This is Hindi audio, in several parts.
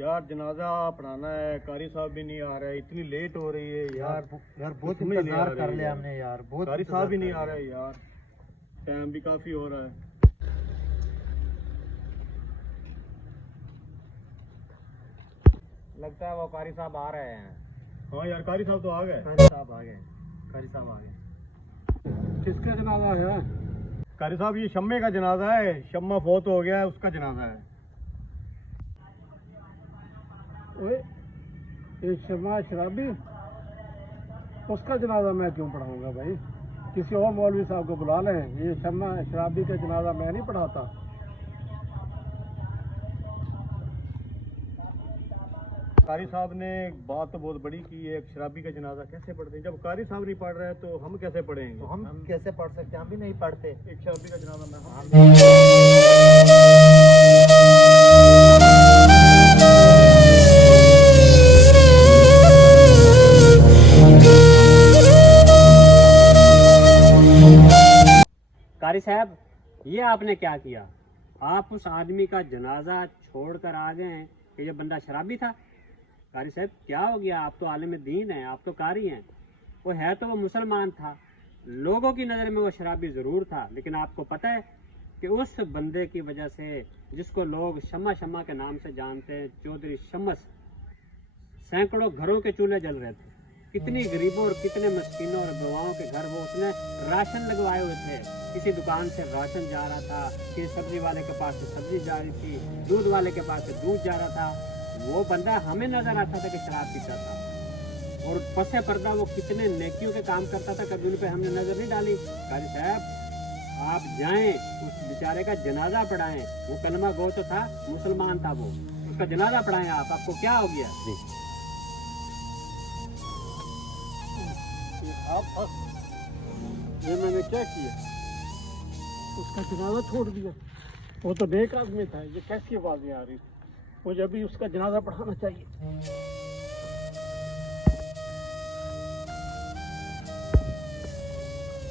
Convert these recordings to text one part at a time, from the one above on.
यार जनाजा पढ़ाना है, कारी साहब भी नहीं आ रहे, इतनी लेट हो रही है यार। यार बहुत इंतजार कर लिया हमने यार, बहुत कारी साहब भी नहीं आ रहे यार, टाइम भी काफी हो रहा है। लगता है वो कारी साहब आ रहे हैं। हाँ यार, कारी साहब तो आ गए। कारी साहब आ गए, कारी साहब आ गए। किसका जनाजा है? कारी साहब ये शम्मे का जनाजा है, शम्मा फौत हो गया है, उसका जनाजा है। ओए, ये शम्मा शराबी, उसका जनाजा मैं क्यों पढ़ाऊंगा भाई? किसी और मौलवी साहब को बुला लें, ये शम्मा शराबी का जनाजा मैं नहीं पढ़ाता। कारी साहब ने बात तो बहुत बड़ी की है, एक शराबी का जनाजा कैसे पढ़ते हैं? जब कारी साहब नहीं पढ़ रहे हैं तो हम कैसे पढ़ेंगे? तो हम कैसे पढ़ सकते हैं? हम भी नहीं पढ़ते। एक शराबी का जनाजा मैं कारी साहब, ये आपने क्या किया? आप उस आदमी का जनाजा छोड़कर आ गए कि ये बंदा शराबी था। कारी साहब क्या हो गया? आप तो आलिम दीन हैं, आप तो कारी हैं। वो है तो वो मुसलमान था, लोगों की नज़र में वो शराबी ज़रूर था, लेकिन आपको पता है कि उस बंदे की वजह से, जिसको लोग शम्मा शम्मा के नाम से जानते हैं, चौधरी शम्मस, सैकड़ों घरों के चूल्हे जल रहे थे। कितनी गरीबों और कितने मस्किनों और बेवाओं के घर वो उसने राशन लगवाए हुए थे। किसी दुकान से राशन जा रहा था, किसी सब्जी वाले के पास से सब्जी जा रही थी, दूध वाले के पास से दूध जा रहा था। वो बंदा हमें नजर आता था कि शराब पीता था, और पसे पर्दा वो कितने नेकियों के काम करता था, कभी उन पे हमने नजर नहीं डाली। कारी साहब आप जाएं, उस बेचारे का जनाजा पढ़ाएं। वो कलमा गो तो था, मुसलमान था वो, उसका जनाजा पढ़ाएं आप। आपको क्या हो गया? ये मैंने क्या किया? उसका जनाजा छोड़ दिया। वो तो नेक आदमी था, ये कैसी आवाजें आ रही थी? मुझे अभी उसका जनाजा पढ़ाना चाहिए।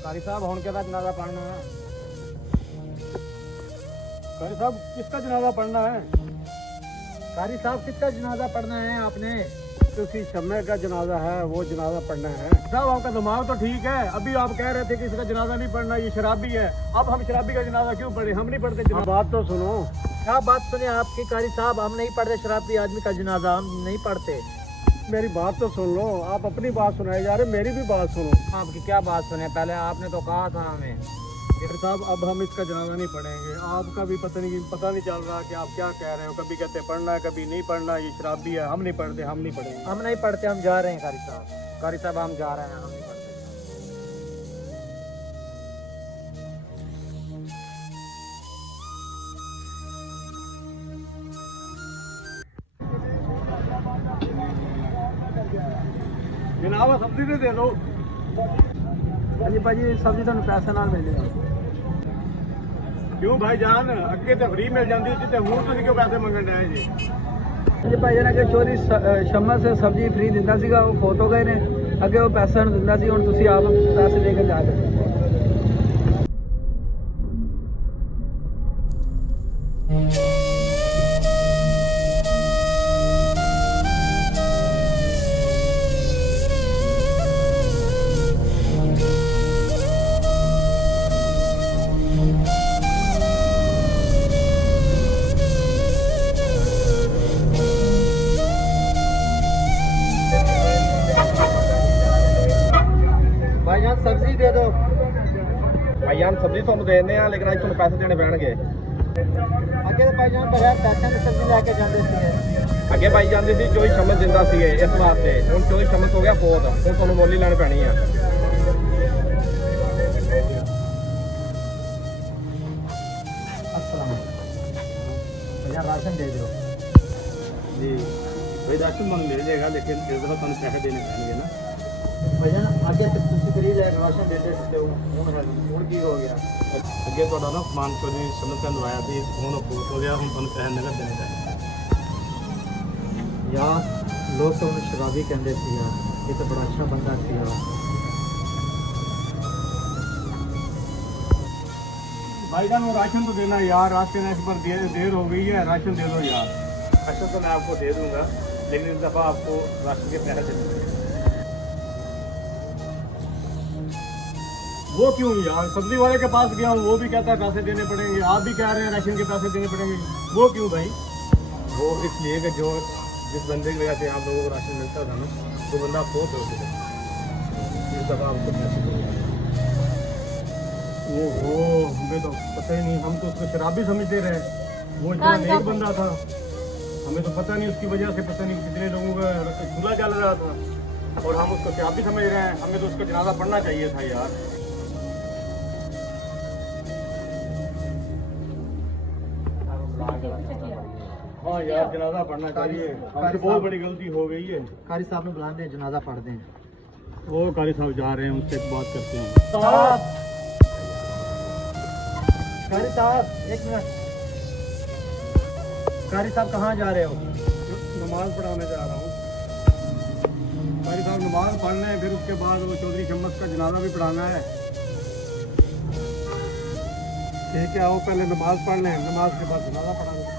कारी साहब हम क्या जनाजा पढ़ना है? कारी साहब किसका जनाजा पढ़ना है? कारी साहब किसका जनाजा पढ़ना है आपने? किसी शम्मे का जनाजा है, वो जनाजा पढ़ना है। साहब आपका दिमाग तो ठीक है, अभी आप कह रहे थे कि इसका जनाजा नहीं पढ़ना, ये शराबी है। अब हम शराबी का जनाजा क्यों पढ़े? हम नहीं पढ़ते जनाजा। बात तो सुनो। क्या बात सुने आपकी कारी साहब? हम नहीं पढ़ते शराबी आदमी का जनाजा, हम नहीं पढ़ते। मेरी बात तो सुन लो, आप अपनी बात सुनाए जा रहे, मेरी भी बात सुनो। आपकी क्या बात सुने? पहले आपने तो कहा था हमें। साहब अब हम इसका जनाजा नहीं पढ़ेंगे। आपका भी पता नहीं चल रहा कि आप क्या कह रहे हो। कभी कहते पढ़ना है, कभी नहीं पढ़ना, ये शराबी है। हम नहीं पढ़ते, हम नहीं पढ़ेंगे। हम नहीं पढ़ते, हम जा रहे हैं कारी साहब। कारी साहब हम जा रहे हैं, हम नहीं पढ़ते। जनाब सब्जी तो दे दो। हाँ जी भाजी, सब्जी तुम पैसे ना मिलेगा। क्यों भाईजान, अगे तो फ्री मिल जाती थी, हूँ तुम क्यों पैसे मंगन रहे जी? जी भाई ने चोरी शम्मा से सब्जी फ्री दिंदा सीगा, वो फोटो गए ने अगे वो पैसा नहीं दिंदा सी, हुण तुसीं आप पैसे लेकर जा सकते। सब्जी दे दो भाईजान। सब्जी ਤੁਹਾਨੂੰ ਦੇ ਦਿੰਦੇ ਆ, ਲੇਕਿਨ ਅੱਜ ਤੁਹਾਨੂੰ ਪੈਸੇ ਦੇਣੇ ਪੈਣਗੇ। ਅੱਗੇ ਤਾਂ ਭਾਈਜਾਨ ਬਗੈਰ ਪੈਸਿਆਂ ਦੀ ਸਬਜ਼ੀ ਲੈ ਕੇ ਜਾਂਦੇ ਸੀ। ਅੱਗੇ ਪਾਈ ਜਾਂਦੀ ਸੀ, ਚੋਈ ਸ਼ਮਸ ਦਿੰਦਾ ਸੀ ਇਸ ਵਾਸਤੇ। ਹੁਣ ਚੋਈ ਸ਼ਮਸ ਹੋ ਗਿਆ ਫੌਤ, ਹੁਣ ਤੁਹਾਨੂੰ ਮੁੱਲ ਹੀ ਲੈਣੀ ਪੈਣੀ ਆ। अस्सलाम भैया, राशन दे दो जी भाई, राशन मन ले जाएगा, लेकिन इस दफा तुम पैसे देने पैणगे ना। भैया। आगे तक तुसीं करी जाए राशन देते थे, हुण की हो गया? ਅੱਗੇ ਤੁਹਾਡਾ ਨਾ ਸਮਾਨ ਚੋਰੀ ਸ਼ਮਸ ਦਾ ਲਵਾਇਆ ਸੀ, ਹੁਣ ਫੌਤ ਹੋ ਗਿਆ, ਹੁਣ ਤੁਹਾਨੂੰ ਪੈਸੇ ਨਗਦ ਦੇਣੇ ਪੈਣਗੇ। यार लोग तो उन्हें शराबी कहते थे यार, ये तो बड़ा अच्छा बंदा थी यार। भाईजान वो राशन तो देना यार, राशन इस पर देर हो गई है, राशन दे दो यार। राशन तो मैं आपको दे दूंगा, लेकिन इस दफ़ा आपको राशन के पैसे देने पड़ेंगे। वो क्यों यार, सब्जी वाले के पास गया हूँ, वो भी कहता है पैसे देने पड़ेंगे, आप भी कह रहे हैं राशन के पैसे देने पड़ेंगे, वो क्यों भाई? वो इसलिए कि जो जिस बंदे की वजह से आप लोगों को राशन मिलता था ना, वो बंदा बहुत हो गया, इस दफ़ा आपको पैसे देंगे। ओहो, हमें तो पता ही नहीं, हम तो उसको शराबी समझते रहे, वो इतना नेक बंदा था, हमें तो पता नहीं उसकी वजह से पता नहीं कितने लोगों का चूल्हा जल रहा था, और हम उसको शराबी समझ रहे हैं। हमें तो उसका जनाजा पढ़ना चाहिए था यार। हाँ यार, जनाजा पढ़ना चाहिए, हमसे बहुत बड़ी गलती हो गई है। कारी साहब ने बुला दें, जनाजा पढ़ दें। वो कारी साहब जा रहे हैं, उनसे बात करते हैं। कारी साहब, एक मिनट। कारी साहब कहाँ जा रहे हो? नमाज पढ़ाने जा रहा हूँ। कारी साहब नमाज पढ़ना है, फिर उसके बाद वो चौधरी शम्मस का जनाजा भी पढ़ाना है। ठीक है, आओ पहले नमाज पढ़ लें, नमाज के बाद जनाजा पढ़ाएंगे।